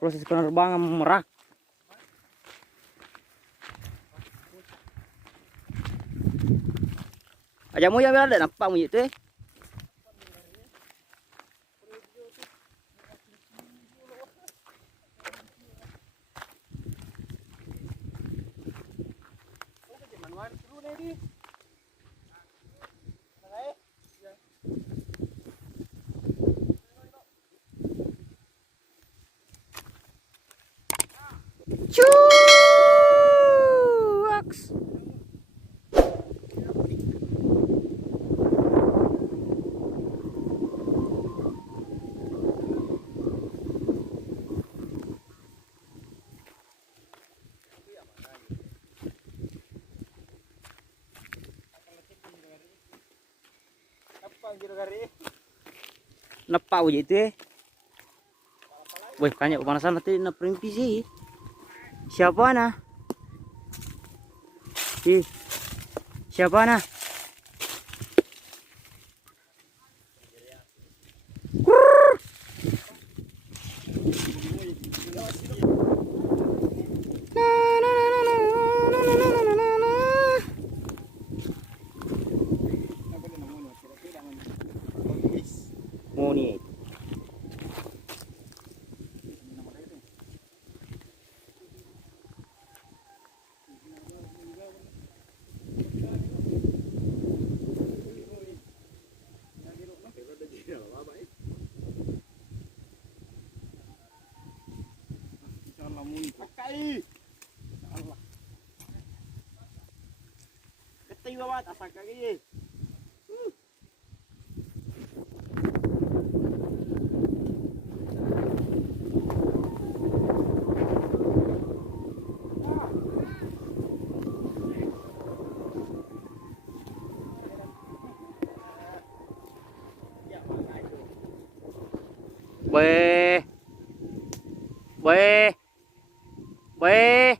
Proses penerbangan merak. Aja mo ya ada nampak mo itu. Cuaks. Napa uji itu eh? Wih, kayaknya kepanasan nanti naprimpi sih. Siapa nah? Siapa nah? Moni. Pakai. Allah. Ketai bawa tak sangka gini. Weh. Weh. Weh.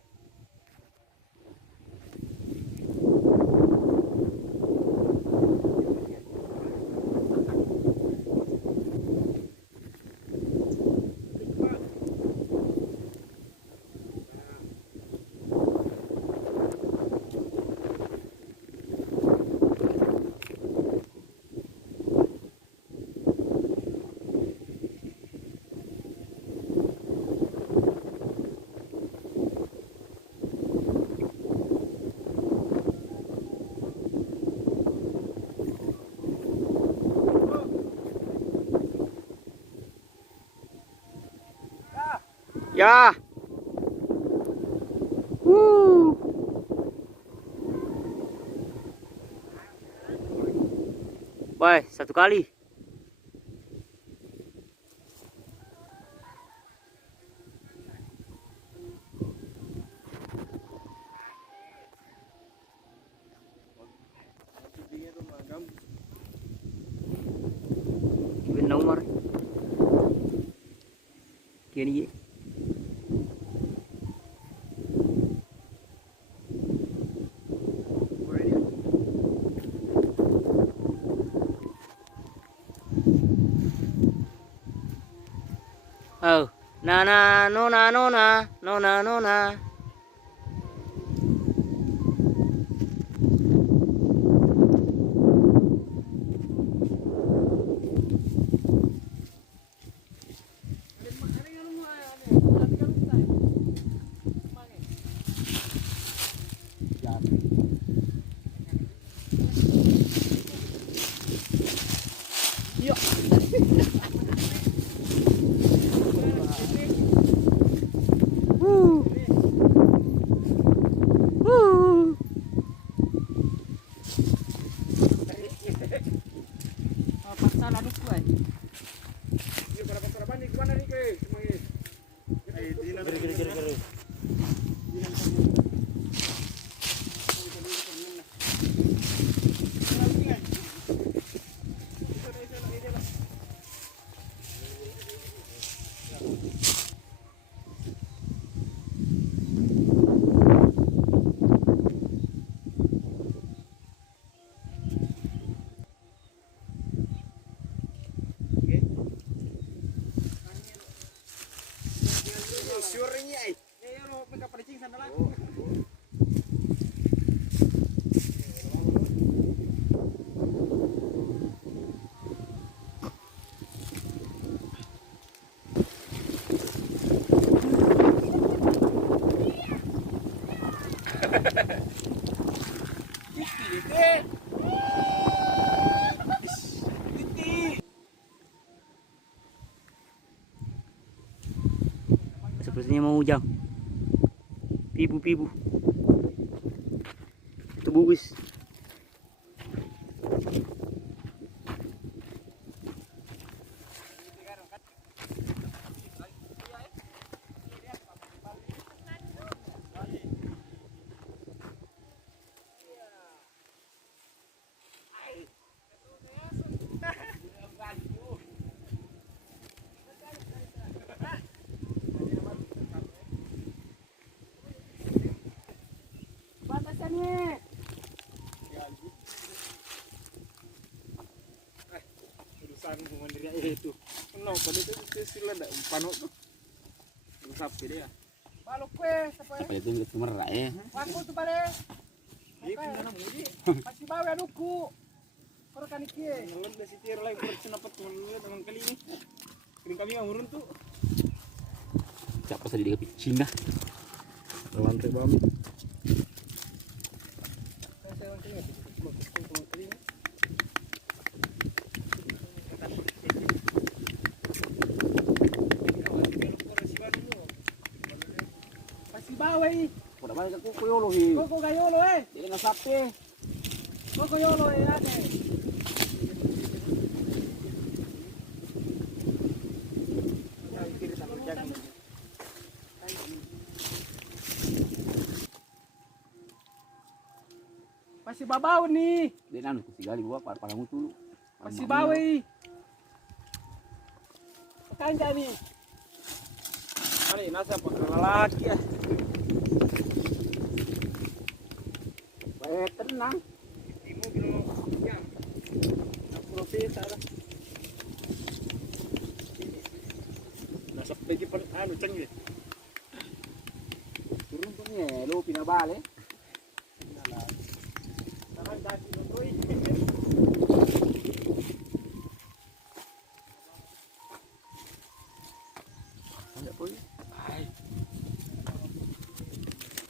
Ya. Baik, satu kali. Ibn nomor. Gini. Oh, na no na. Yuk. Syurnya ay. Ayo mereka pancing sana lagi. Sepertinya mau hujan. Pibu. Itu bugis. Batasannya. Urusan mandiri itu. Kenapa itu sila ndak panok tuh. Rusap dia. Balok kue Apa itu merah ya? Aku tuh balik. Di mana mudi? Pasti bawa aduku. Korkan iki. Ngelet da sitir lagi kurang dapat ngelet dengan kali ini. Kering kami yang urun tuh. Siapa tadi dia Cina? Lantai bam. Pasti bawa ini. Udah balik aku koyolo hi. Koko gayolo eh. Dia ngasape. Koko yolo eh ade. Pasti babaw nih. Dia nanu kusigali gua parangu dulu. Pasti bawa ini. Pakain nih. Ani nasa pagkalalaki ah. Baik tenang. Timo bilo jam. Aku pesa dah. Nasa pagi pa ano canggih. Turun tuh nih, lu pinabale. Tahan dati lo boy. Ada boy.